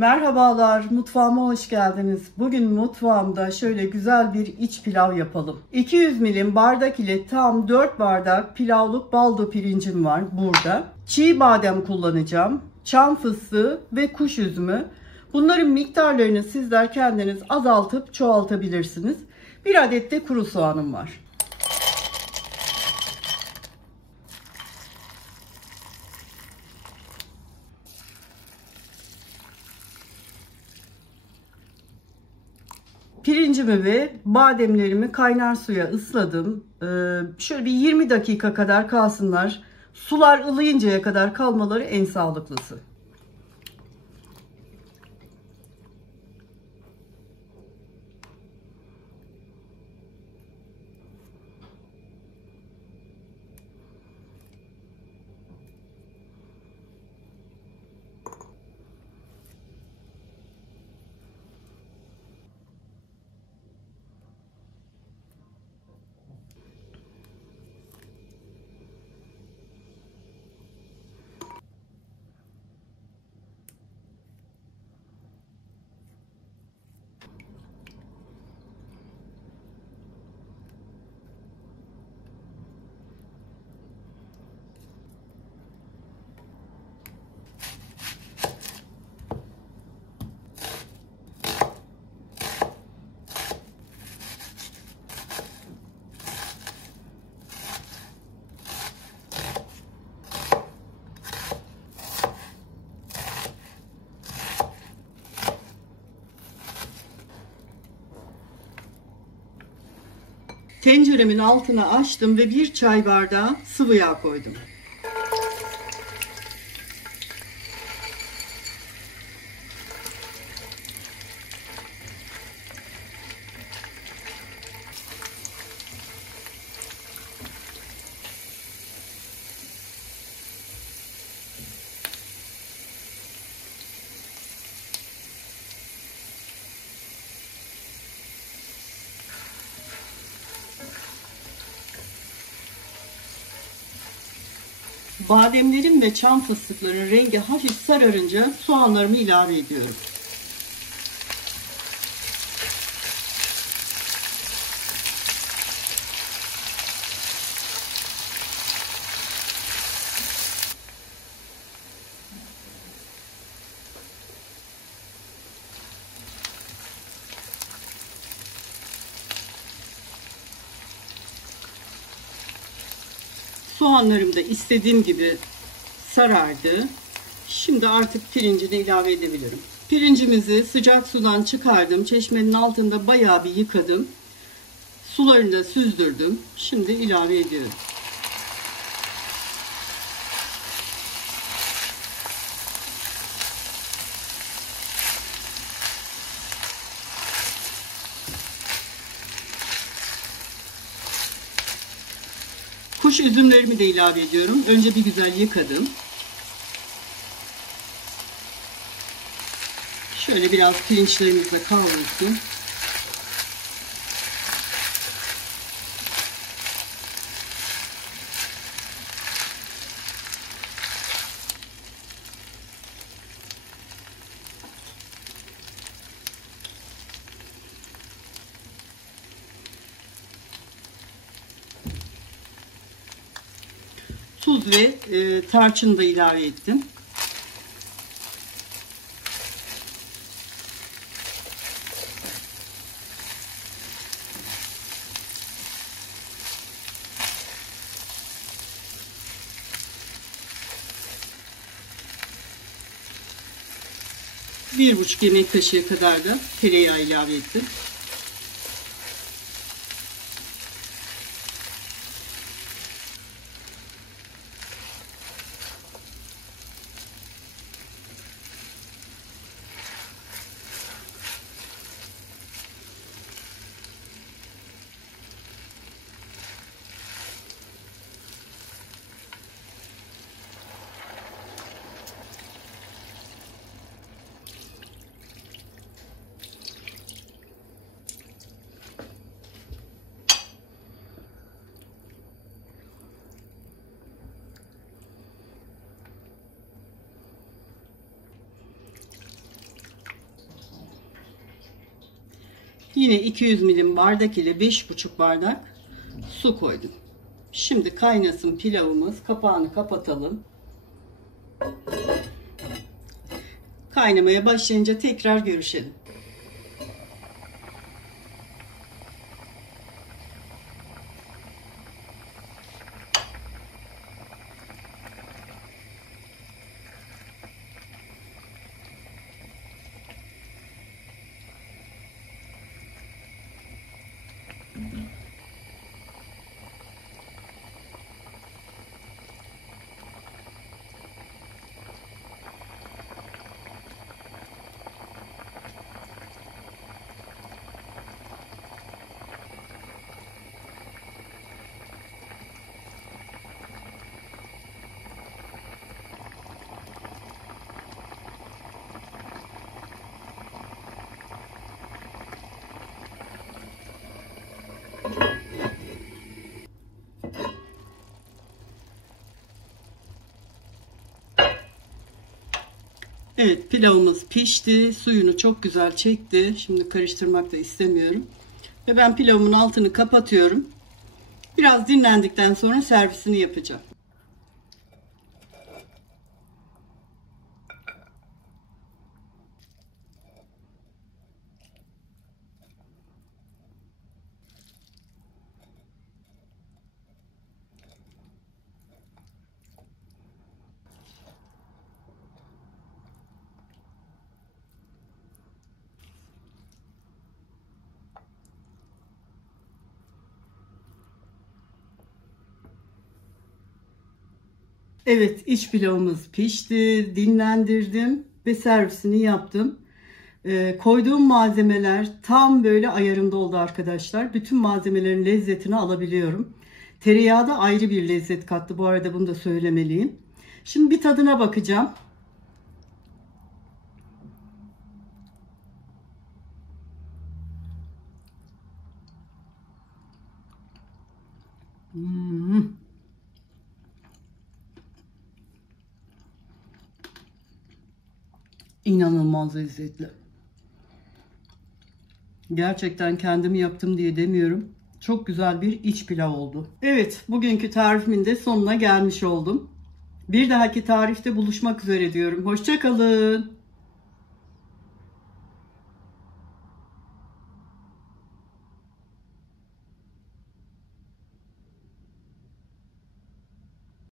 Merhabalar, mutfağıma hoş geldiniz. Bugün mutfağımda şöyle güzel bir iç pilav yapalım. 200 milim bardak ile tam 4 bardak pilavlık baldo pirincim var burada. Çiğ badem kullanacağım, çam fıstığı ve kuş üzümü. Bunların miktarlarını sizler kendiniz azaltıp çoğaltabilirsiniz. Bir adet de kuru soğanım var. Pirincimi ve bademlerimi kaynar suya ısladım. Şöyle bir 20 dakika kadar kalsınlar. Sular ılıyıncaya kadar kalmaları en sağlıklısı. Tenceremin altını açtım ve bir çay bardağı sıvı yağ koydum. Bademlerim ve çam fıstıkların rengi hafif sararınca soğanlarımı ilave ediyorum. Soğanlarım da istediğim gibi sarardı. Şimdi artık pirincini ilave edebilirim. Pirincimizi sıcak sudan çıkardım. Çeşmenin altında bayağı bir yıkadım. Sularını da süzdürdüm. Şimdi ilave ediyorum. Kuş üzümlerimi de ilave ediyorum. Önce bir güzel yıkadım. Şöyle biraz pirinçlerimiz de kavrulsun. Tuz ve tarçın da ilave ettim. Bir buçuk yemek kaşığı kadar da tereyağı ilave ettim. Yine 200 milim bardak ile 5,5 bardak su koydum. Şimdi kaynasın pilavımız. Kapağını kapatalım. Kaynamaya başlayınca tekrar görüşelim. Evet, pilavımız pişti. Suyunu çok güzel çekti. Şimdi karıştırmak da istemiyorum. Ve ben pilavımın altını kapatıyorum. Biraz dinlendikten sonra servisini yapacağım. Evet, iç pilavımız pişti. Dinlendirdim ve servisini yaptım. Koyduğum malzemeler tam böyle ayarında oldu arkadaşlar. Bütün malzemelerin lezzetini alabiliyorum. Tereyağı da ayrı bir lezzet kattı. Bu arada bunu da söylemeliyim. Şimdi bir tadına bakacağım. İnanılmaz lezzetli. Gerçekten kendimi yaptım diye demiyorum. Çok güzel bir iç pilav oldu. Evet, bugünkü tarifimin de sonuna gelmiş oldum. Bir dahaki tarifte buluşmak üzere diyorum. Hoşça kalın.